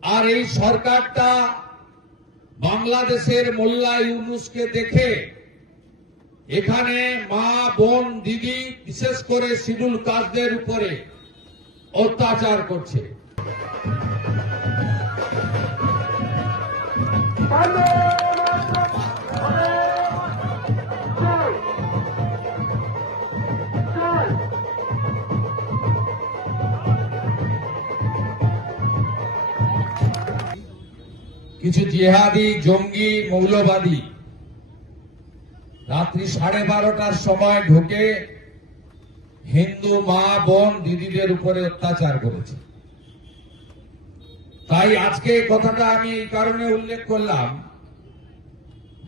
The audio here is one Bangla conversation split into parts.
আর এই সরকারটা বাংলাদেশের মোল্লা ইউনুসকে দেখে এখানে মা বোন দিদি বিশেষ করে শিডিউল কাস্টদের উপরে অত্যাচার করছে। কিছু জিহাদি জঙ্গি মৌলবাদী রাত্রি 12:30টার সময় ঢুকে হিন্দু মা বোন দিদিদের উপরে অত্যাচার করেছে। তাই আজকে কথাটা আমি এই কারণে উল্লেখ করলাম,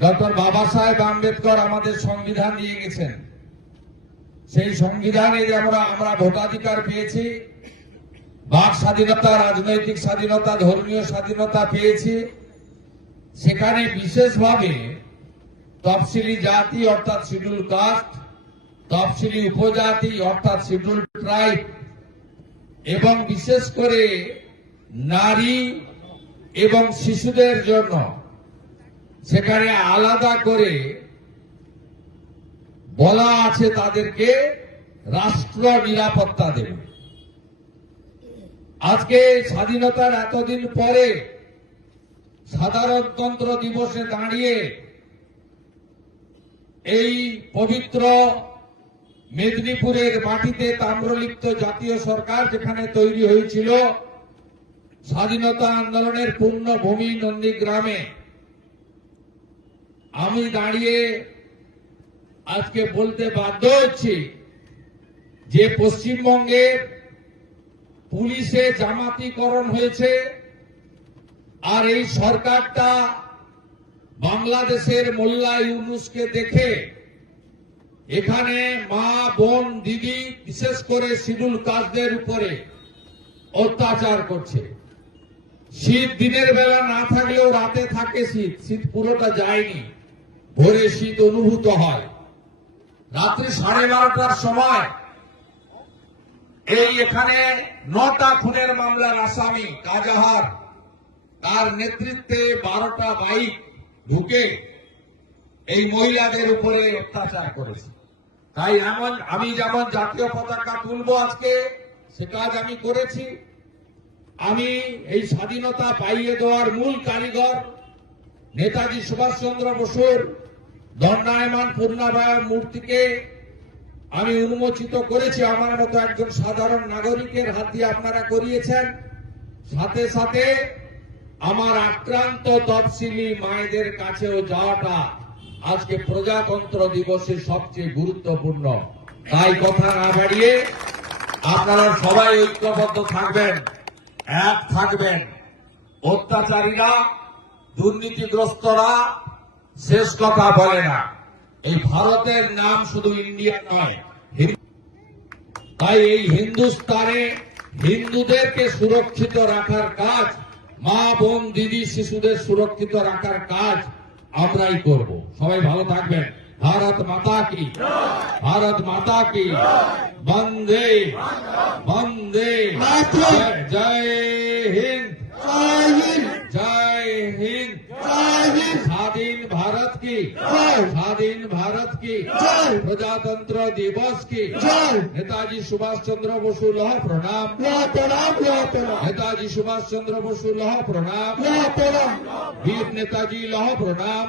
ডক্টর বাবা সাহেব আম্বেদকর আমাদের সংবিধান দিয়ে গেছেন। সেই সংবিধানে যে আমরা ভোটাধিকার পেয়েছি, বাক স্বাধীনতা, রাজনৈতিক স্বাধীনতা, ধর্মীয় স্বাধীনতা পেয়েছি, সেখানে বিশেষভাবে তফসিলি জাতি অর্থাৎ শিডিউল কাস্ট, তফসিলি উপজাতি অর্থাৎ শিডিউল ট্রাইব এবং বিশেষ করে নারী এবং শিশুদের জন্য সেখানে আলাদা করে বলা আছে তাদেরকে রাষ্ট্র নিরাপত্তা দেবে। আজকে স্বাধীনতার এতদিন পরে সাধারণতন্ত্র দিবসে দাঁড়িয়ে এই পবিত্র মেদিনীপুরের মাটিতে তাম্রলিপ্ত জাতীয় সরকার যেখানে তৈরি হয়েছিল, স্বাধীনতা আন্দোলনের পূর্ণভূমি নন্দীগ্রামে, আমি দাঁড়িয়ে আজকে বলতে বাধ্য হচ্ছি যে পশ্চিমবঙ্গের পুলিশে জামাতিকরণ হয়েছে। আর এই সরকারটা বাংলাদেশের মোল্লা ইউনুসকে দেখে এখানে মা বোন দিদি বিশেষ করে শিডিউল কাস্টদের উপরে অত্যাচার করছে। শীত দিনের বেলা না থাকলেও রাতে থাকে শীত, শীত পুরোটা যায়নি, ভোরে শীত অনুভূত হয়। রাত্রি 12:30টার সময় এই এখানে 9টা খুনের মামলার আসামি কাজাহার, তার নেতৃত্বে 12টা বাইক ঢুকে এই মহিলাদের উপরে অত্যাচার করেছে। তাই আমি যেমন জাতীয় পতাকা তুলবো আজকে, সে কাজ আমি করেছি। আমি এই স্বাধীনতা পাইয়ে দেওয়ার মূল কারিগর নেতাজি সুভাষচন্দ্র বসুর দণ্ডায়মান পূর্ণাবয়ব মূর্তিকে আমি উন্মোচিত করেছি। আমার মতো একজন সাধারণ নাগরিকের হাত দিয়ে আপনারা করিয়েছেন। সাথে সাথে আমার আক্রান্ত তফসিলি মায়েদের কাছেও যাওয়াটা আজকে প্রজাতন্ত্র দিবসে সবচেয়ে গুরুত্বপূর্ণ। তাই কথা না বাড়িয়ে আপনারা সবাই ঐক্যবদ্ধ থাকবেন, এক থাকবেন। অত্যাচারীরা, দুর্নীতিগ্রস্তরা শেষ কথা বলে না। এই ভারতের নাম শুধু ইন্ডিয়া নয়, তাই এই হিন্দুস্তানে হিন্দুদেরকে সুরক্ষিত রাখার কাজ, মা বোন দিদি শিশুদের সুরক্ষিত রাখার কাজ আমরাই করব। সবাই ভালো থাকবেন। ভারত মাতা কি, ভারত মাতা কি, বন্দে বন্দে, জয় হিন্দ, জয় হিন্দ, স্বাধীন ভারত की, স্বাধীন ভারত की, প্রজাতন্ত্র দিবস की, নেতাজি সুভাষ চন্দ্র বসু লহ প্রণাম, নেতাজি সুভাষ চন্দ্র বসু লহ প্রণাম, বীর নেতাজি লহ প্রণাম।